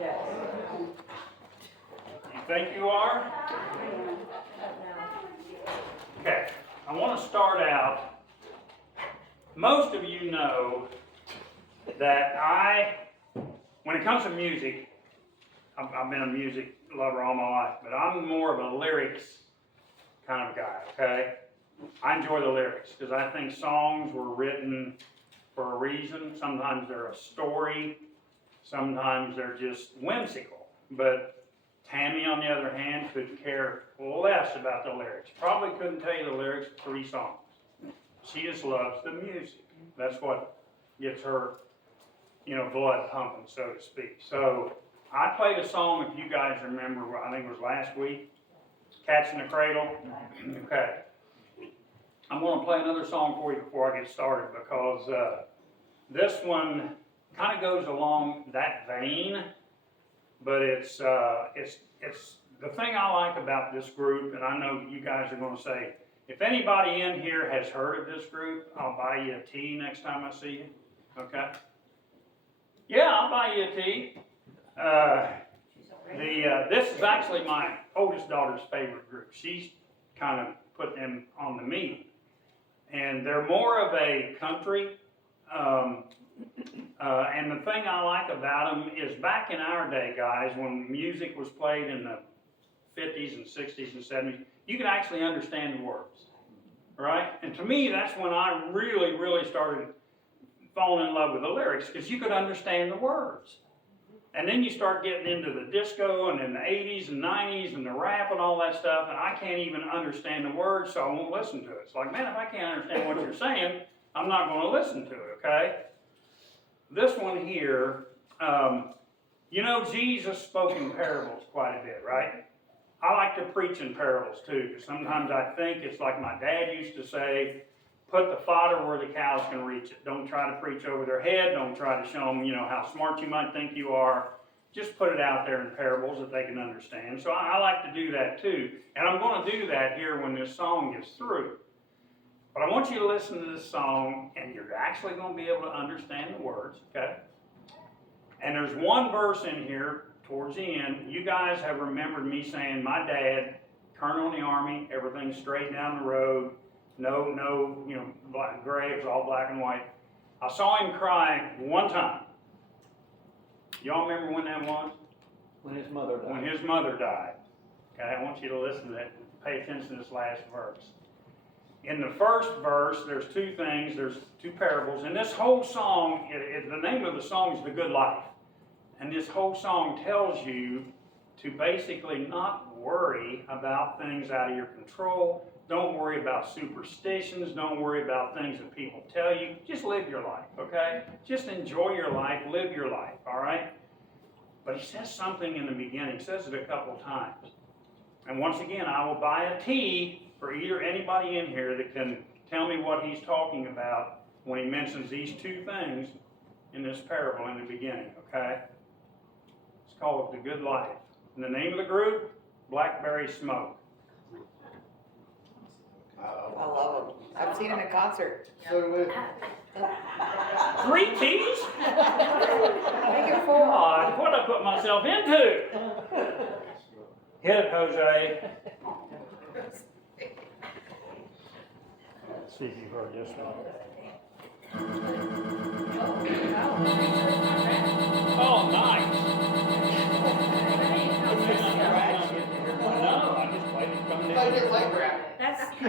Yes. You think you are? Okay, I want to start out. Most of you know that when it comes to music, I've been a music lover all my life, but I'm more of a lyrics kind of guy, okay? I enjoy the lyrics because I think songs were written for a reason. Sometimes they're a story, sometimes they're just whimsical. But Tammy, on the other hand, could care less about the lyrics. Probably couldn't tell you the lyrics of 3 songs. She just loves the music. That's what gets her, blood pumping, so to speak. So I played a song, if you guys remember, I think it was last week, Cats in the Cradle. Okay. I'm going to play another song for you before I get started because this one kind of goes along that vein, but it's the thing I like about this group, and I know you guys are going to say, if anybody in here has heard of this group, I'll buy you a tea next time I see you. Okay? Yeah, I'll buy you a tea. This is actually my oldest daughter's favorite group. She's kind of put them on the me. And they're more of a country. And the thing I like about them is back in our day, guys, when music was played in the 50s and 60s and 70s, you could actually understand the words, right? And to me, that's when I really, really started falling in love with the lyrics, because you could understand the words. And then you start getting into the disco and in the 80s and 90s and the rap and all that stuff, and I can't even understand the words, so I won't listen to it. It's like, man, if I can't understand what you're saying, I'm not going to listen to it, okay? This one here, Jesus spoke in parables quite a bit, right? I like to preach in parables too, because sometimes I think it's like my dad used to say, put the fodder where the cows can reach it. Don't try to preach over their head. Don't try to show them, how smart you might think you are. Just put it out there in parables that they can understand. So I like to do that too. And I'm going to do that here when this song gets through. But I want you to listen to this song, and you're actually going to be able to understand the words, okay? And there's one verse in here towards the end. You guys have remembered me saying, my dad, colonel in the army, everything's straight down the road. No, black, gray, it was all black and white. I saw him cry one time. Y'all remember when that was? When his mother died. When his mother died. Okay, I want you to listen to that. Pay attention to this last verse. In the first verse, there's 2 things. There's 2 parables. And this whole song, the name of the song is The Good Life. And this whole song tells you to basically not worry about things out of your control. Don't worry about superstitions. Don't worry about things that people tell you. Just live your life, okay? Just enjoy your life. Live your life, all right? But he says something in the beginning. He says it a couple times. And once again, I will buy a tea for anybody in here that can tell me what he's talking about when he mentions these 2 things in this parable in the beginning, okay? It's called The Good Life. And the name of the group, Blackberry Smoke. I love them. I've seen them in concert. So do we. 3 teas? Make it 4. God, what did I put myself into? Hit it, Jose. Let's see if you've heard this one. Oh, nice. No, I just played it coming I in. get leg wrap. That's, yeah.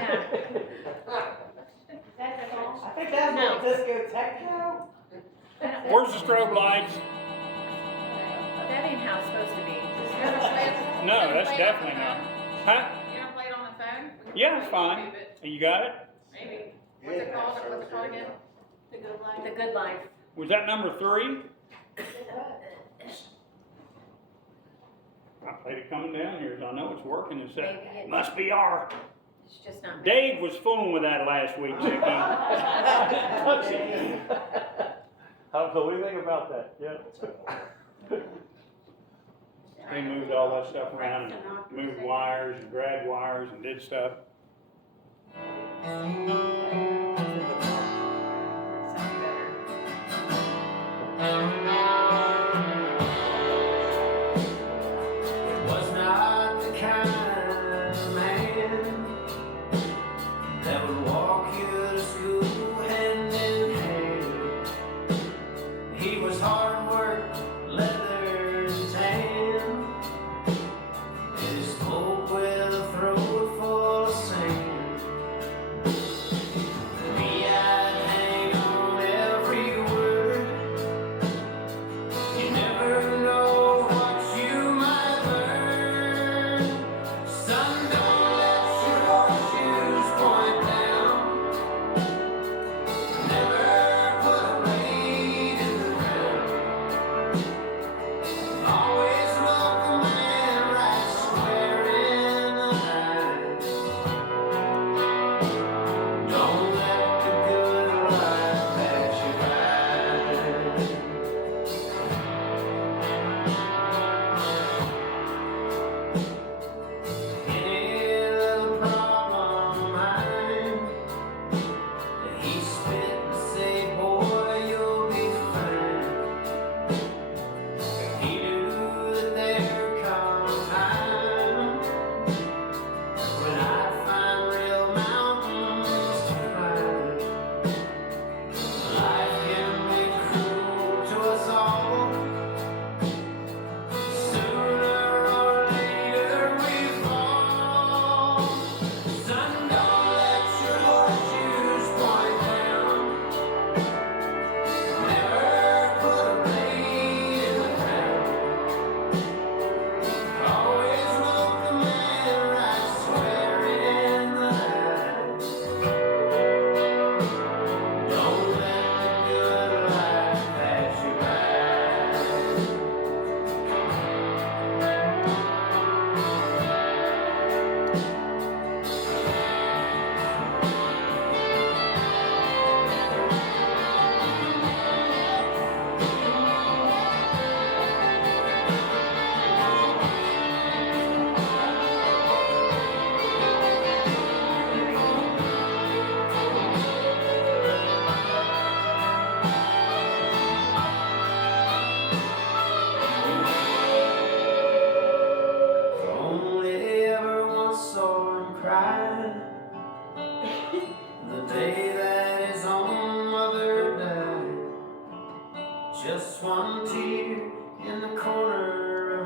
I think that's what disco techno. Where's the strobe lights? That ain't how it's supposed to be. No, that's definitely not. Huh? You don't play it on the phone? Yeah, it's fine. You got it? Maybe. What's it called? What's it called again? The Good Life. The Good Life. Was that number 3? I played it coming down here, so I know it's working. It said, Maybe it must be R. It's just not. Dave was fooling with that last week, Mickey. I don't know anything about that. Yeah. They moved all that stuff around and moved wires and grabbed wires and did stuff.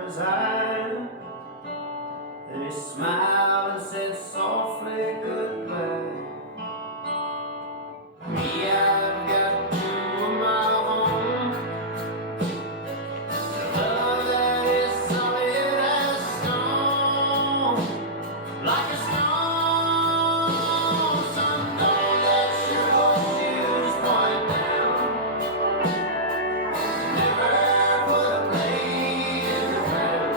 resign. Then he smiled and said softly goodbye. Me, I've got two of my own. The love that is solid as stone, like a stone. Son, don't let your horseshoes point down. Never put a blade in the ground.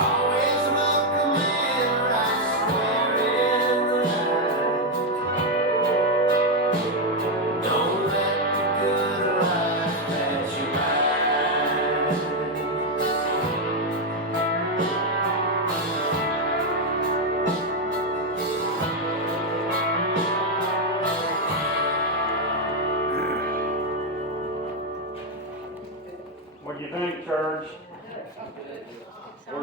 Always look a man right square in the eye. Don't let the good life pass you by. What do you think, church?